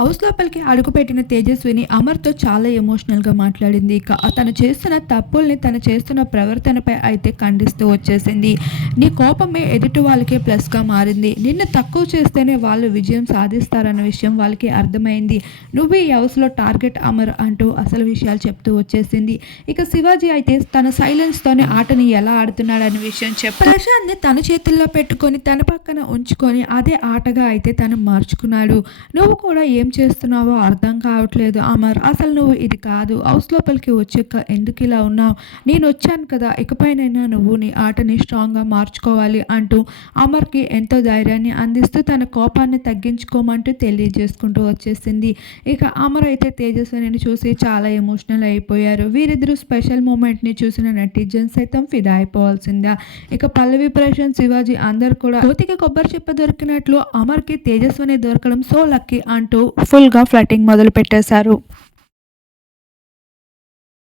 House లోపలికి అడుగుపెట్టిన తేజస్విని అమర్తో చాలా ఎమోషనల్గా మాట్లాడింది. ఇక తను చేస్తున్న తప్పుల్ని తను చేస్తున్న ప్రవర్తనపై అయితే ఖండిస్తూ వచ్చేసింది. నీ కోపమే ఎదుటి వాళ్ళకే ప్లస్గా మారింది. నిన్ను తక్కువ చేస్తేనే వాళ్ళు విజయం సాధిస్తారన్న విషయం వాళ్ళకి అర్థమైంది. నువ్వు ఈ హౌస్లో టార్గెట్ అమర్ అంటూ అసలు విషయాలు చెప్తూ వచ్చేసింది. ఇక శివాజీ అయితే తన సైలెన్స్తోనే ఆటని ఎలా ఆడుతున్నాడనే విషయం చెప్పి ప్రశాంత్ని తన చేతుల్లో పెట్టుకొని తన పక్కన ఉంచుకొని అదే ఆటగా అయితే తను మార్చుకున్నాడు. నువ్వు కూడా ఏ ఏం చేస్తున్నావో అర్థం కావట్లేదు అమర్. అసలు నువ్వు ఇది కాదు. హౌస్ లోపలికి వచ్చాక ఎందుకు ఇలా ఉన్నావు? నేను వచ్చాను కదా. ఇకపైనైనా నువ్వు నీ ఆటని స్ట్రాంగ్గా మార్చుకోవాలి అంటూ అమర్కి ఎంతో ధైర్యాన్ని అందిస్తూ తన కోపాన్ని తగ్గించుకోమంటూ తెలియజేసుకుంటూ వచ్చేసింది. ఇక అమర్ అయితే తేజస్విని చూసి చాలా ఎమోషనల్ అయిపోయారు. వీరిద్దరూ స్పెషల్ మూమెంట్ని చూసిన నెటిజన్స్ సైతం ఫిదా అయిపోవాల్సిందా? ఇక పల్లవి ప్రశాంత్ శివాజీ అందరు కూడా కోతికి కొబ్బరి చెప్ప దొరికినట్లు అమర్కి తేజస్విని దొరకడం సో లక్కీ అంటూ ఫుల్గా ఫ్లటింగ్ మొదలు పెట్టేశారు